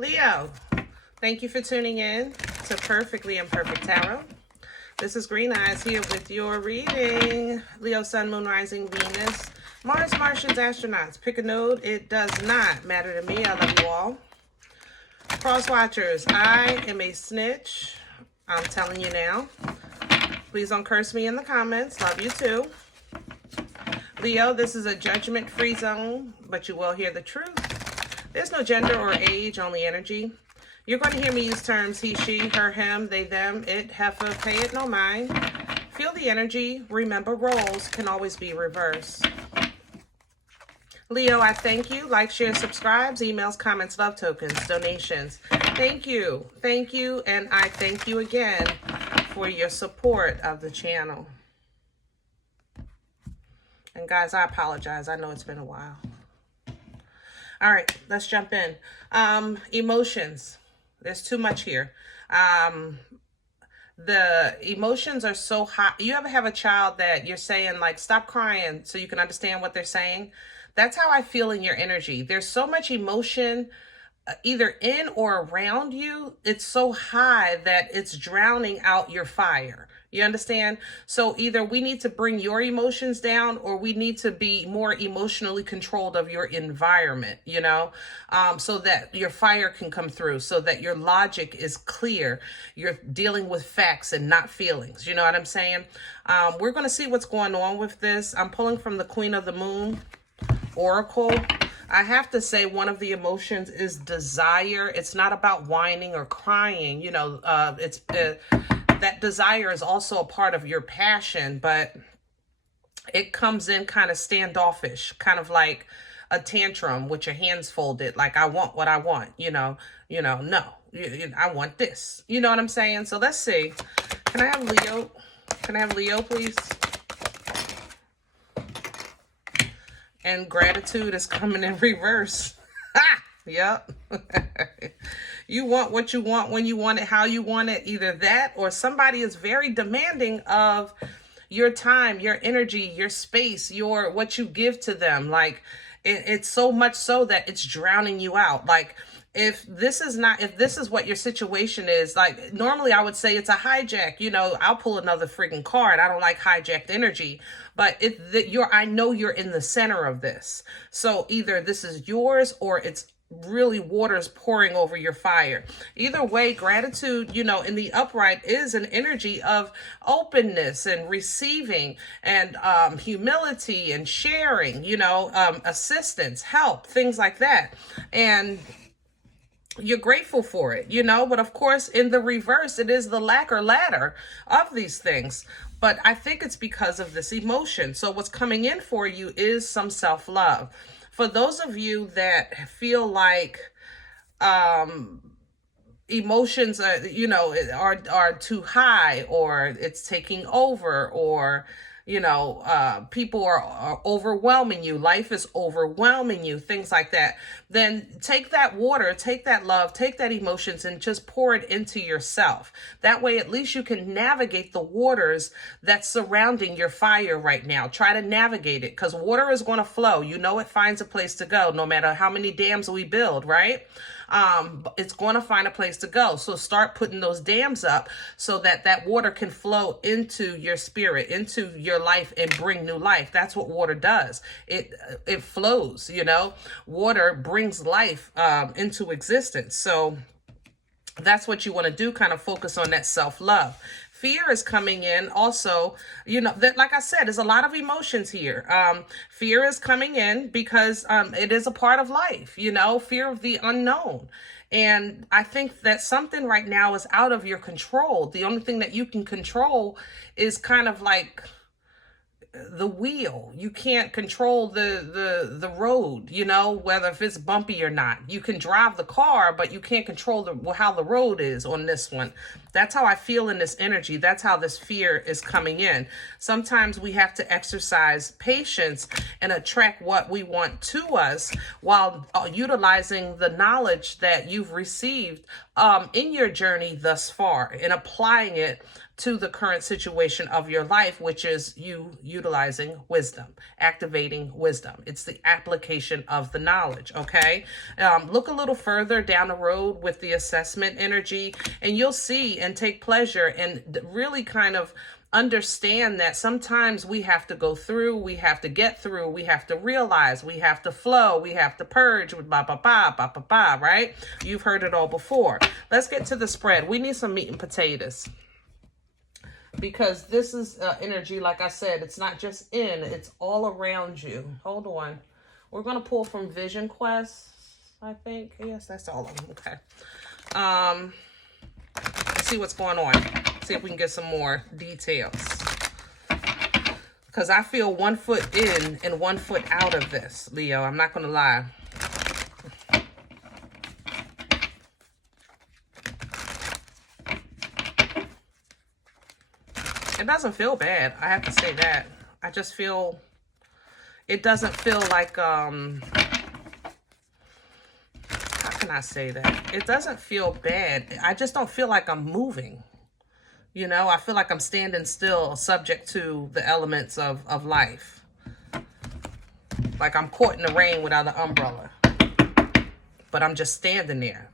Leo, thank you for tuning in to Perfectly Imperfect Tarot. This is Green Eyes here with your reading. Leo, Sun, Moon, Rising, Venus, Mars, Martians, astronauts. Pick a node. It does not matter to me. I love you all. Cross watchers, I am a snitch. I'm telling you now. Please don't curse me in the comments. Love you too. Leo, this is a judgment-free zone, but you will hear the truth. There's no gender or age, only energy. You're going to hear me use terms he, she, her, him, they, them, it, heifer, pay it no mind. Feel the energy. Remember, roles can always be reversed. Leo, I thank you. Like, share, subscribes, emails, comments, love tokens, donations. Thank you. Thank you. And I thank you again for your support of the channel. And guys, I apologize. I know it's been a while. All right, let's jump in. Emotions. There's too much here. The emotions are so high. You ever have a child that you're saying, like, stop crying so you can understand what they're saying? That's how I feel in your energy. There's so much emotion either in or around you. It's so high that it's drowning out your fire. You understand? So either we need to bring your emotions down or we need to be more emotionally controlled of your environment, you know, so that your fire can come through, so that your logic is clear. You're dealing with facts and not feelings. You know what I'm saying? We're going to see what's going on with this. I'm pulling from the Queen of the Moon Oracle. I have to say one of the emotions is desire. It's not about whining or crying. You know, that desire is also a part of your passion, but it comes in kind of standoffish, kind of like a tantrum with your hands folded. Like, I want what I want, no, I want this. You know what I'm saying? So let's see. Can I have Leo? Can I have Leo, please? And gratitude is coming in reverse. Ha! Yep. You want what you want when you want it, how you want it. Either that or somebody is very demanding of your time, your energy, your space, what you give to them. Like, it's so much so that it's drowning you out. Like, if this is what your situation is, like, normally I would say it's a hijack. You know, I'll pull another freaking card. I don't like hijacked energy, but I know you're in the center of this. So either this is yours or it's really water's pouring over your fire. Either way, gratitude, in the upright is an energy of openness and receiving and humility and sharing, assistance, help, things like that. And you're grateful for it, but of course in the reverse, it is the lack or ladder of these things. But I think it's because of this emotion. So what's coming in for you is some self-love. For those of you that feel like emotions are too high, or it's taking over, or people are overwhelming you, life is overwhelming you, things like that, then take that water, take that love, take that emotions and just pour it into yourself. That way, at least you can navigate the waters that's surrounding your fire right now. Try to navigate it, because water is going to flow. It finds a place to go, no matter how many dams we build, right? It's going to find a place to go. So start putting those dams up so that that water can flow into your spirit, into your life, and bring new life. That's what water does. It flows, water brings life into existence. So that's what you want to do, kind of focus on that self-love. Fear is coming in also, that, like I said, there's a lot of emotions here. Fear is coming in because it is a part of life, fear of the unknown. And I think that something right now is out of your control. The only thing that you can control is kind of like the wheel. You can't control the road, whether if it's bumpy or not. You can drive the car, but you can't control how the road is on this one. That's how I feel in this energy. That's how this fear is coming in. Sometimes we have to exercise patience and attract what we want to us while utilizing the knowledge that you've received in your journey thus far and applying it to the current situation of your life, which is you utilizing wisdom, activating wisdom. It's the application of the knowledge, okay? Look a little further down the road with the assessment energy, and you'll see and take pleasure and really kind of understand that sometimes we have to go through, we have to get through, we have to realize, we have to flow, we have to purge with right? You've heard it all before. Let's get to the spread. We need some meat and potatoes, because this is energy, like I said, it's not just in, it's all around you. Hold on. We're going to pull from Vision Quest, I think. Yes, that's all of them. Okay. Let's see what's going on. See if we can get some more details, because I feel 1 foot in and 1 foot out of this, Leo. I'm not going to lie. It doesn't feel bad. I have to say that. I just feel, it doesn't feel like, how can I say that? It doesn't feel bad. I just don't feel like I'm moving. You know, I feel like I'm standing still, subject to the elements of life. Like I'm caught in the rain without an umbrella. But I'm just standing there.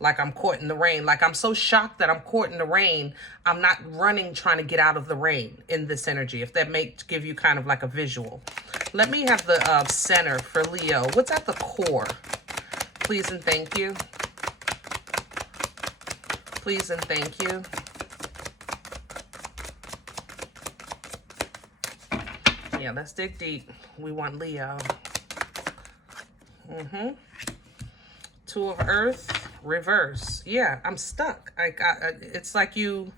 Like I'm caught in the rain. Like I'm so shocked that I'm caught in the rain. I'm not running trying to get out of the rain in this energy, if that may give you kind of like a visual. Let me have the center for Leo. What's at the core? Please and thank you. Please and thank you. Yeah, let's dig deep. We want Leo. Two of Earth, reverse. Yeah, I'm stuck. It's like you...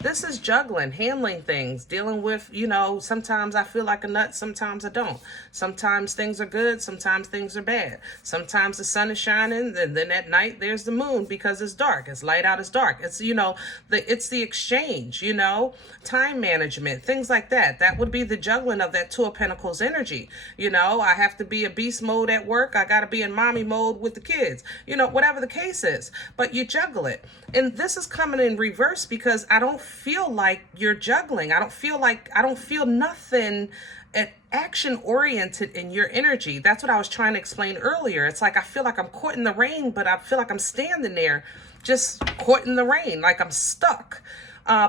This is juggling, handling things, dealing with, you know, sometimes I feel like a nut, sometimes I don't. Sometimes things are good, sometimes things are bad. Sometimes the sun is shining, and then at night there's the moon because it's dark. It's light out, it's dark. It's, you know, it's the exchange, you know, time management, things like that. That would be the juggling of that Two of Pentacles energy. You know, I have to be a beast mode at work. I got to be in mommy mode with the kids, you know, whatever the case is. But you juggle it. And this is coming in reverse because I don't feel like you're juggling. I don't feel nothing action oriented in your energy. That's what I was trying to explain earlier. It's like I feel like I'm caught in the rain, but I feel like I'm standing there just caught in the rain, like I'm stuck.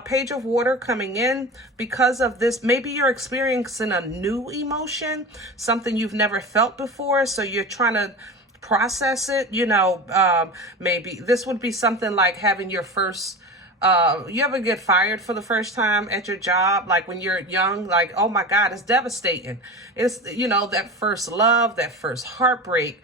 Page of Water coming in because of this. Maybe you're experiencing a new emotion, something you've never felt before, so you're trying to process it. You know, maybe this would be something like having your first you ever get fired for the first time at your job, like when you're young, like, oh my God, it's devastating. It's, you know, that first love, that first heartbreak,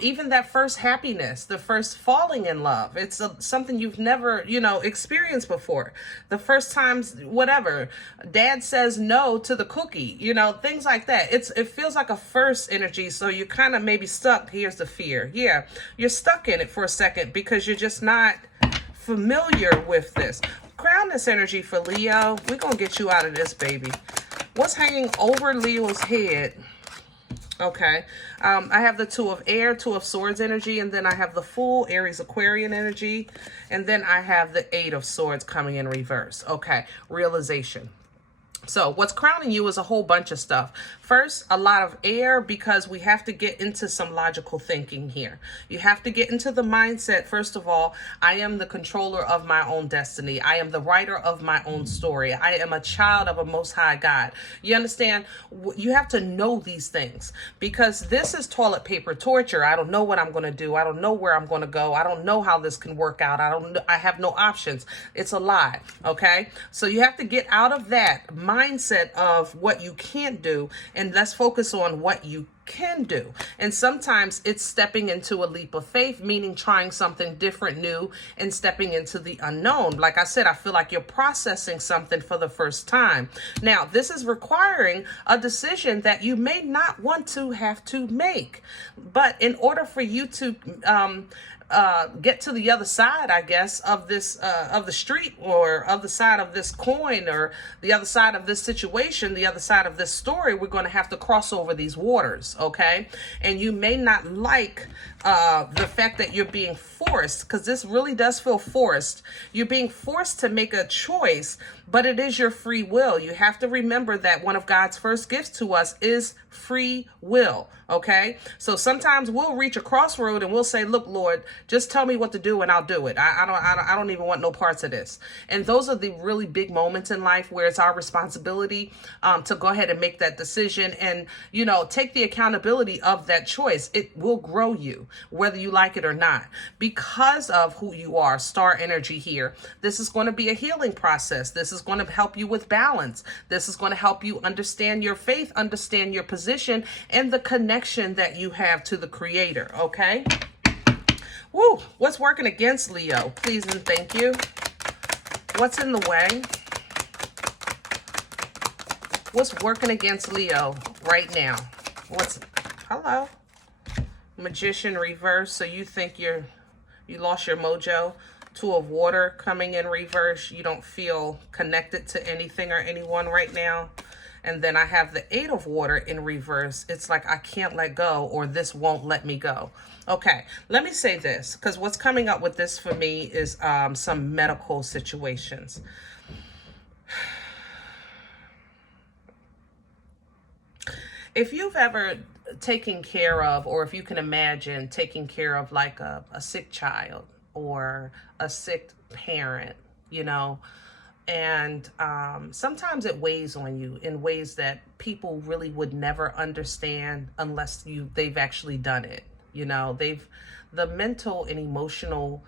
even that first happiness, the first falling in love. It's something you've never, you know, experienced before. The first times, whatever, dad says no to the cookie, you know, things like that. It feels like a first energy. So you're kind of maybe stuck. Here's the fear. Yeah, you're stuck in it for a second because you're just not familiar with this. Crown this energy for Leo. We're gonna get you out of this, baby. What's hanging over Leo's head? Okay, I have the Two of Air, Two of Swords energy, and then I have the Fool, Aries, Aquarian energy, and then I have the Eight of Swords coming in reverse. Okay, realization. So what's crowning you is a whole bunch of stuff. First, a lot of air, because we have to get into some logical thinking here. You have to get into the mindset. First of all, I am the controller of my own destiny. I am the writer of my own story. I am a child of a Most High God. You understand? You have to know these things, because this is toilet paper torture. I don't know what I'm going to do. I don't know where I'm going to go. I don't know how this can work out. I have no options. It's a lie. Okay. So you have to get out of that mindset of what you can't do, and let's focus on what you can do. And sometimes it's stepping into a leap of faith, meaning trying something different, new, and stepping into the unknown. Like I said, I feel like you're processing something for the first time. Now, this is requiring a decision that you may not want to have to make. But in order for you to get to the other side, I guess, of this, of the street, or of the side of this coin, or the other side of this situation, the other side of this story, we're going to have to cross over these waters, okay? And you may not like the fact that you're being forced, because this really does feel forced. You're being forced to make a choice, but it is your free will. You have to remember that one of God's first gifts to us is free will, okay? So sometimes we'll reach a crossroad and we'll say, look, Lord, just tell me what to do and I'll do it. I don't even want no parts of this. And those are the really big moments in life where it's our responsibility to go ahead and make that decision and, you know, take the accountability of that choice. It will grow you, whether you like it or not, because of who you are. Star energy here. This is going to be a healing process. This is going to help you with balance. This is going to help you understand your faith, understand your position, and the connection that you have to the Creator, okay? Woo! What's working against Leo? Please and thank you. What's in the way? What's working against Leo right now? Hello? Magician reverse. So you think you lost your mojo. Two of water coming in reverse. You don't feel connected to anything or anyone right now. And then I have the Eight of Water in reverse. It's like I can't let go, or this won't let me go. Okay, let me say this, because what's coming up with this for me is some medical situations. If you've ever taken care of, or if you can imagine taking care of like a sick child or a sick parent, you know, and sometimes it weighs on you in ways that people really would never understand unless they've actually done it. You know, the mental and emotional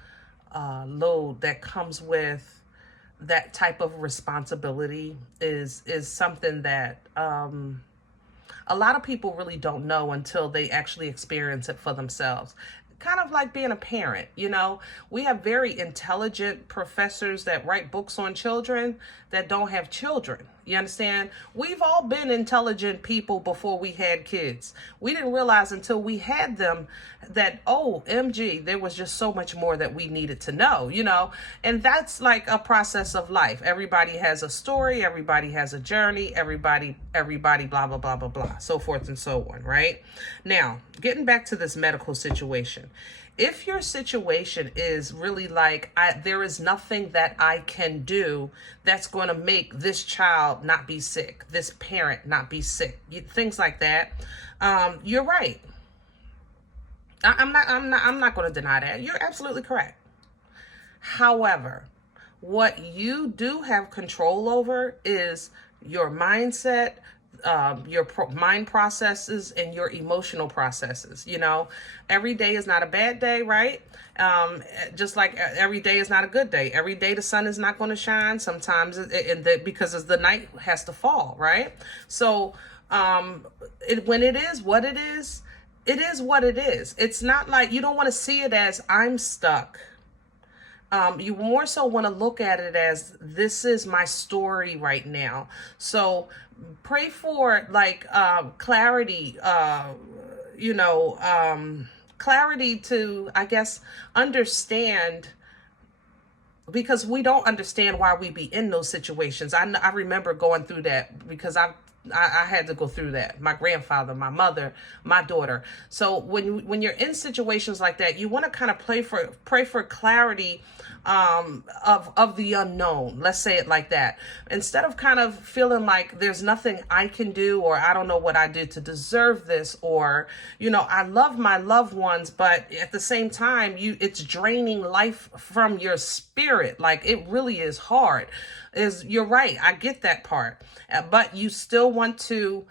load that comes with that type of responsibility is something that a lot of people really don't know until they actually experience it for themselves. Kind of like being a parent, you know, we have very intelligent professors that write books on children that don't have children. You understand? We've all been intelligent people before we had kids. We didn't realize until we had them that, oh, MG, there was just so much more that we needed to know, you know, and that's like a process of life. Everybody has a story. Everybody has a journey. Everybody, blah, blah, blah, blah, blah, so forth and so on, right? Now, getting back to this medical situation. If your situation is really like, there is nothing that I can do that's going to make this child not be sick, this parent not be sick, things like that, you're right. I'm not going to deny that. You're absolutely correct. However, what you do have control over is your mindset, your mind processes, and your emotional processes. You know, every day is not a bad day, right? Just like every day is not a good day. Every day the sun is not going to shine. Sometimes because the night has to fall, right? So when it is what it is, it is what it is. It's not like, you don't want to see it as I'm stuck. You more so want to look at it as, this is my story right now. So pray for like clarity, clarity to, I guess, understand, because we don't understand why we be in those situations. I remember going through that, because I had to go through that. My grandfather, my mother, my daughter. So when you're in situations like that, you want to kind of pray for clarity of the unknown. Let's say it like that. Instead of kind of feeling like there's nothing I can do, or I don't know what I did to deserve this, or, you know, I love my loved ones, but at the same time, it's draining life from your spirit. Like, it really is hard. You're right. I get that part. But you still want to,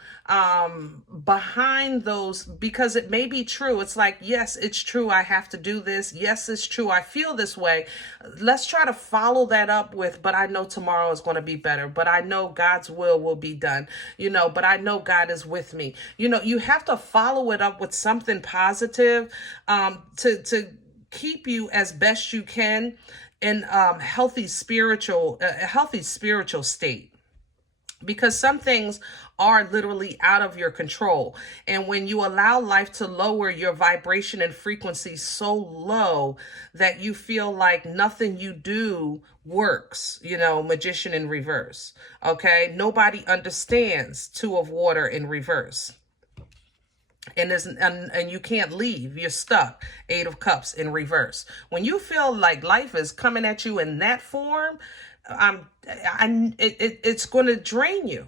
behind those, because it may be true. It's like, yes, it's true. I have to do this. Yes, it's true. I feel this way. Let's try to follow that up with, but I know tomorrow is going to be better. But I know God's will be done, you know, but I know God is with me. You know, you have to follow it up with something positive, to keep you as best you can in a healthy spiritual state. Because some things are literally out of your control. And when you allow life to lower your vibration and frequency so low that you feel like nothing you do works, magician in reverse. Okay. Nobody understands Two of Water in reverse. And you can't leave. You're stuck. Eight of Cups in reverse. When you feel like life is coming at you in that form, it's going to drain you.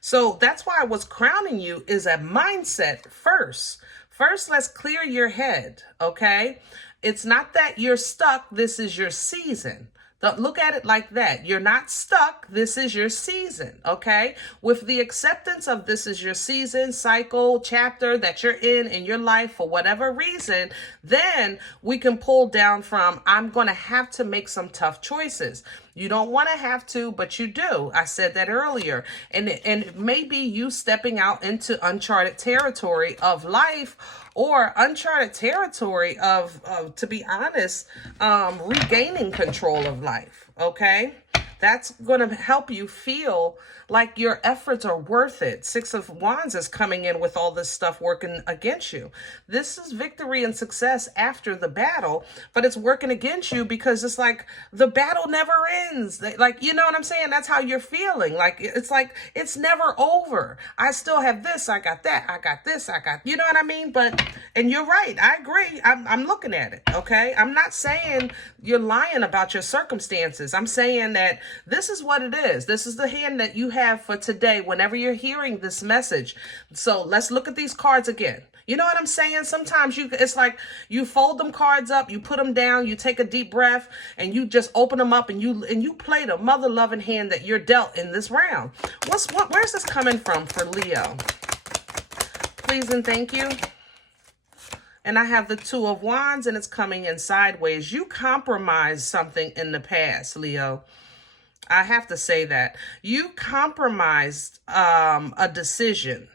So that's why what's crowning you is a mindset first. First, let's clear your head, okay? It's not that you're stuck. This is your season. Don't look at it like that. You're not stuck. This is your season, okay? With the acceptance of this is your season, cycle, chapter that you're in your life for whatever reason, then we can pull down from, I'm going to have to make some tough choices. You don't want to have to, but you do. I said that earlier. And maybe you stepping out into uncharted territory of life, or uncharted territory of to be honest, regaining control of life, okay? That's going to help you feel like your efforts are worth it. Six of Wands is coming in with all this stuff working against you. This is victory and success after the battle, but it's working against you because it's like the battle never ends. Like, you know what I'm saying? That's how you're feeling. Like, it's never over. I still have this. I got that. I got this. you know what I mean? And you're right. I agree. I'm looking at it. Okay. I'm not saying you're lying about your circumstances. I'm saying that this is what it is. This is the hand that you have for today whenever you're hearing this message. So let's look at these cards again. You know what I'm saying? Sometimes it's like you fold them cards up, you put them down, you take a deep breath, and you just open them up and you play the mother loving hand that you're dealt in this round. Where's this coming from for Leo? Please and thank you. And I have the Two of Wands, and it's coming in sideways. You compromised something in the past, Leo. I have to say that. You compromised a decision,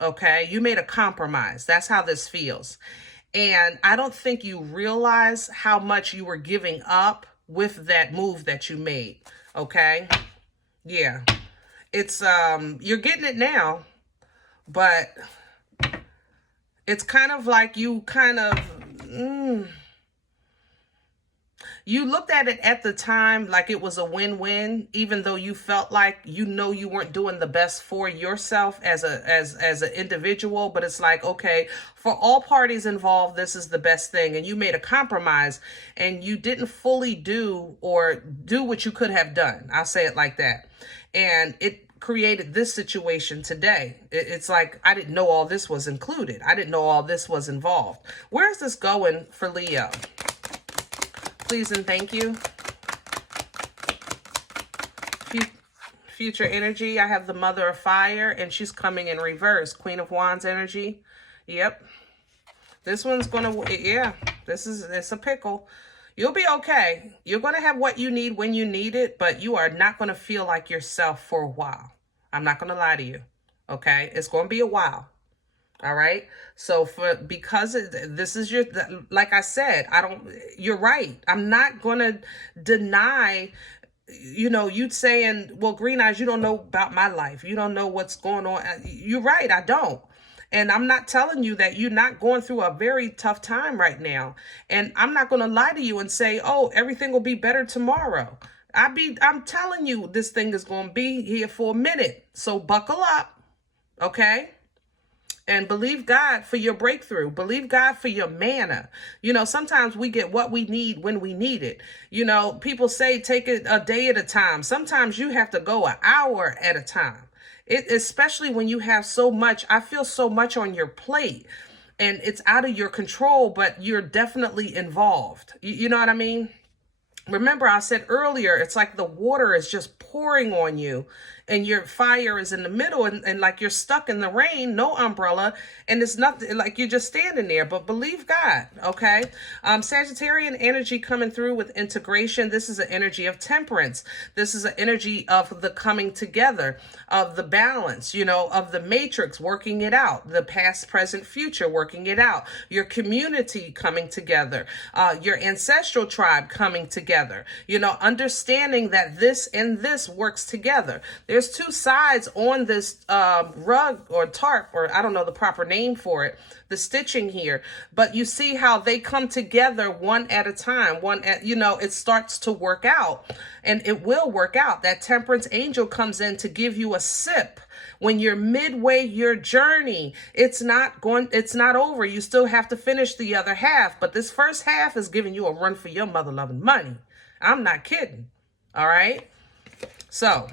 okay? You made a compromise. That's how this feels. And I don't think you realize how much you were giving up with that move that you made, okay? Yeah. It's, you're getting it now, but it's kind of like you you looked at it at the time like it was a win-win, even though you felt like you weren't doing the best for yourself as an individual. But it's like, okay, for all parties involved, this is the best thing. And you made a compromise and you didn't fully do what you could have done. I'll say it like that. And it created this situation today. It's like, I didn't know all this was included. I didn't know all this was involved. Where's this going for Leo? Please and thank you. Future energy, I have the Mother of Fire, and she's coming in reverse. Queen of Wands energy. Yep. This one's going to, yeah, it's a pickle. You'll be okay. You're going to have what you need when you need it, but you are not going to feel like yourself for a while. I'm not going to lie to you. Okay? It's going to be a while. All right. So because this is like I said, you're right. I'm not going to deny, you saying, well, Green Eyes, you don't know about my life. You don't know what's going on. You're right. I don't. And I'm not telling you that you're not going through a very tough time right now. And I'm not going to lie to you and say, oh, everything will be better tomorrow. I'm telling you, this thing is going to be here for a minute. So buckle up. Okay. And believe God for your breakthrough. Believe God for your manna. Sometimes we get what we need when we need it. People say take it a day at a time. Sometimes you have to go an hour at a time. Especially when you have so much, I feel so much on your plate and it's out of your control, but you're definitely involved. You know what I mean? Remember, I said earlier, it's like the water is just pouring on you and your fire is in the middle and like you're stuck in the rain, no umbrella, and it's nothing, like you're just standing there, but believe God, okay? Sagittarian energy coming through with integration. This is an energy of temperance. This is an energy of the coming together, of the balance, of the matrix, working it out, the past, present, future, working it out, your community coming together, your ancestral tribe coming together, understanding that this and this works together. There's two sides on this rug or tarp, or I don't know the proper name for it, the stitching here. But you see how they come together one at a time. It starts to work out, and it will work out. That temperance angel comes in to give you a sip. When you're midway your journey, it's not over. You still have to finish the other half, but this first half is giving you a run for your mother-loving money. I'm not kidding. All right? So,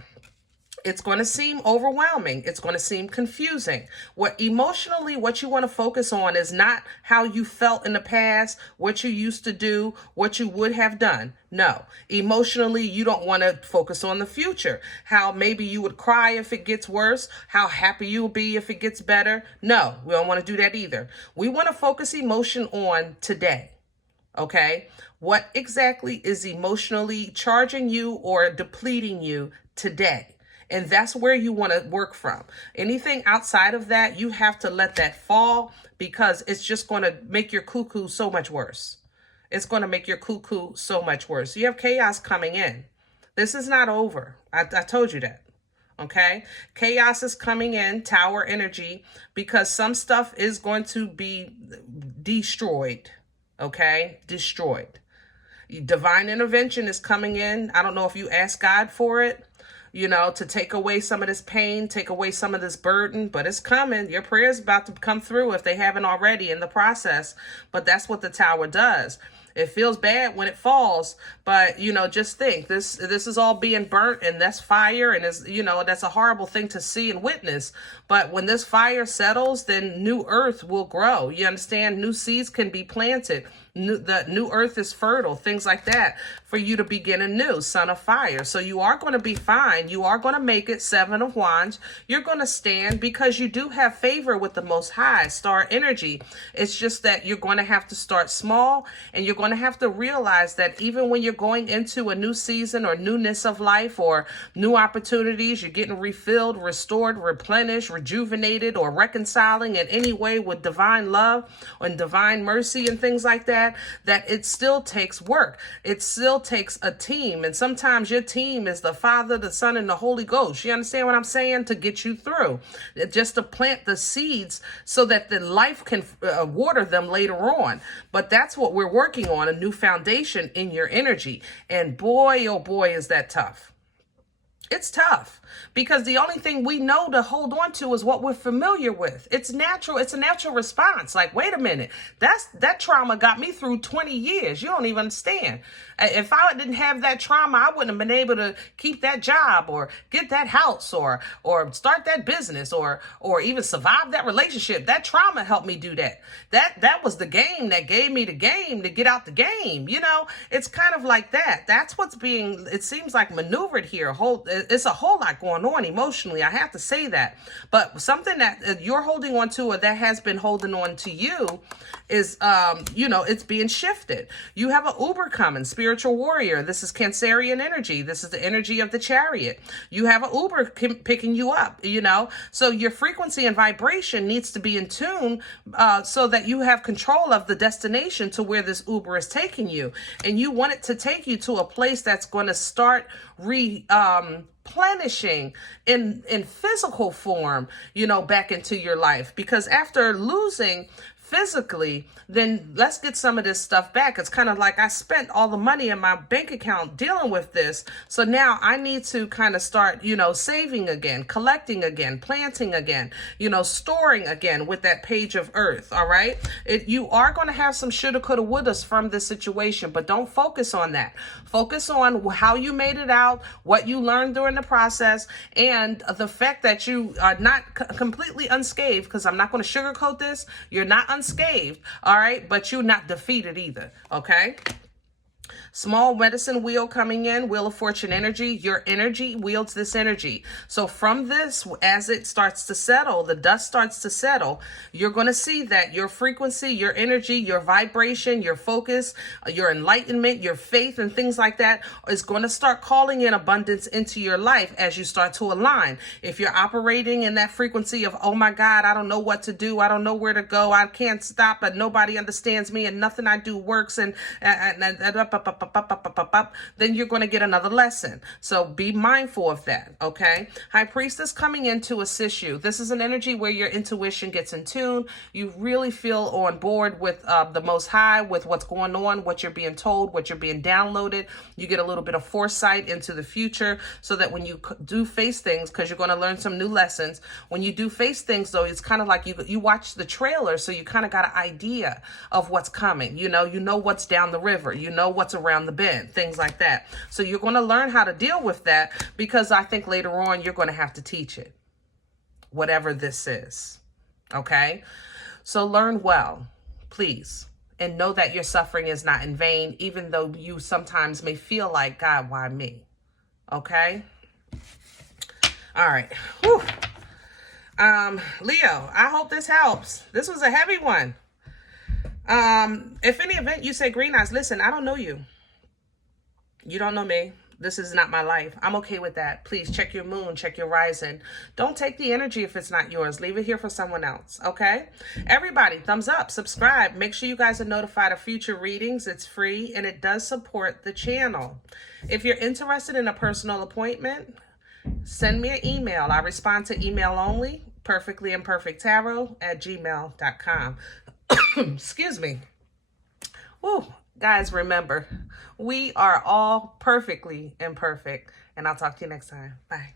it's going to seem overwhelming. It's going to seem confusing. What you want to focus on is not how you felt in the past, what you used to do, what you would have done. No. Emotionally, you don't want to focus on the future. How maybe you would cry if it gets worse, how happy you'll be if it gets better. No, we don't want to do that either. We want to focus emotion on today. Okay? What exactly is emotionally charging you or depleting you today? And that's where you want to work from. Anything outside of that, you have to let that fall, because it's just going to make your cuckoo so much worse. It's going to make your cuckoo so much worse. You have chaos coming in. This is not over. I told you that. Okay? Chaos is coming in, tower energy, because some stuff is going to be destroyed. Okay? Destroyed. Divine intervention is coming in. I don't know if you ask God for it, to take away some of this pain, take away some of this burden, but it's coming. Your prayer's about to come through if they haven't already in the process. But that's what the tower does. It feels bad when it falls, but just think this is all being burnt, and that's fire, and that's a horrible thing to see and witness. But when this fire settles, then new earth will grow. You understand? New seeds can be planted. The new earth is fertile, things like that, for you to begin anew, son of fire. So you are going to be fine. You are going to make it. 7 of Wands. You're going to stand because you do have favor with the Most High, star energy. It's just that you're going to have to start small, and you're going to have to realize that even when you're going into a new season or newness of life or new opportunities, you're getting refilled, restored, replenished, rejuvenated, or reconciling in any way with divine love and divine mercy and things like that, that it still takes work. It still takes a team. And sometimes your team is the Father, the Son, and the Holy Ghost. You understand what I'm saying? To get you through. Just to plant the seeds so that the life can water them later on. But that's what we're working on, a new foundation in your energy. And boy, oh boy, is that tough. It's tough, because the only thing we know to hold on to is what we're familiar with. It's natural. It's a natural response. Like, wait a minute, that trauma got me through 20 years. You don't even understand. If I didn't have that trauma, I wouldn't have been able to keep that job or get that house or start that business or even survive that relationship. That trauma helped me do that. That was the game that gave me the game to get out the game. It's kind of like that. That's what's being, it seems like, maneuvered here. It's a whole lot going on emotionally. I have to say that. But something that you're holding on to, or that has been holding on to you, is, it's being shifted. You have an Uber coming, spiritual warrior. This is Cancerian energy. This is the energy of the Chariot. You have an Uber picking you up, So your frequency and vibration needs to be in tune so that you have control of the destination to where this Uber is taking you. And you want it to take you to a place that's going to start replenishing in physical form, back into your life. Because after losing physically, then let's get some of this stuff back. It's kind of like I spent all the money in my bank account dealing with this. So now I need to kind of start, saving again, collecting again, planting again, storing again with that page of earth. All right. You are going to have some shoulda, coulda, wouldas from this situation, but don't focus on that. Focus on how you made it out, what you learned during the process, and the fact that you are not completely unscathed, because I'm not going to sugarcoat this. You're not unscathed. All right. But you're not defeated either. Okay. Small medicine wheel coming in, Wheel of Fortune energy. Your energy wields this energy. So from this, as it starts to settle, the dust starts to settle, you're going to see that your frequency, your energy, your vibration, your focus, your enlightenment, your faith, and things like that is going to start calling in abundance into your life as you start to align. If you're operating in that frequency of, oh my God, I don't know what to do, I don't know where to go, I can't stop, but nobody understands me, and nothing I do works, and then you're going to get another lesson. So be mindful of that, okay? High Priestess coming in to assist you. This is an energy where your intuition gets in tune. You really feel on board with the Most High, with what's going on, what you're being told, what you're being downloaded. You get a little bit of foresight into the future so that when you do face things, because you're going to learn some new lessons, when you do face things, though, it's kind of like you watch the trailer, so you kind of got an idea of what's coming. You know what's down the river. You know what's around the bend, things like that. So you're going to learn how to deal with that, because I think later on you're going to have to teach it, whatever this is, okay? So learn well, please, and know that your suffering is not in vain, even though you sometimes may feel like, God, why me? Okay? All right. Whew. Leo, I hope this helps. This was a heavy one. If any event you say green eyes, listen, I don't know you. You don't know me. This is not my life. I'm okay with that. Please check your moon, check your rising. Don't take the energy if it's not yours. Leave it here for someone else, okay? Everybody, thumbs up, subscribe. Make sure you guys are notified of future readings. It's free, and it does support the channel. If you're interested in a personal appointment, send me an email. I respond to email only, perfectlyimperfecttarot@gmail.com. Excuse me. Woo. Guys, remember, we are all perfectly imperfect. And I'll talk to you next time. Bye.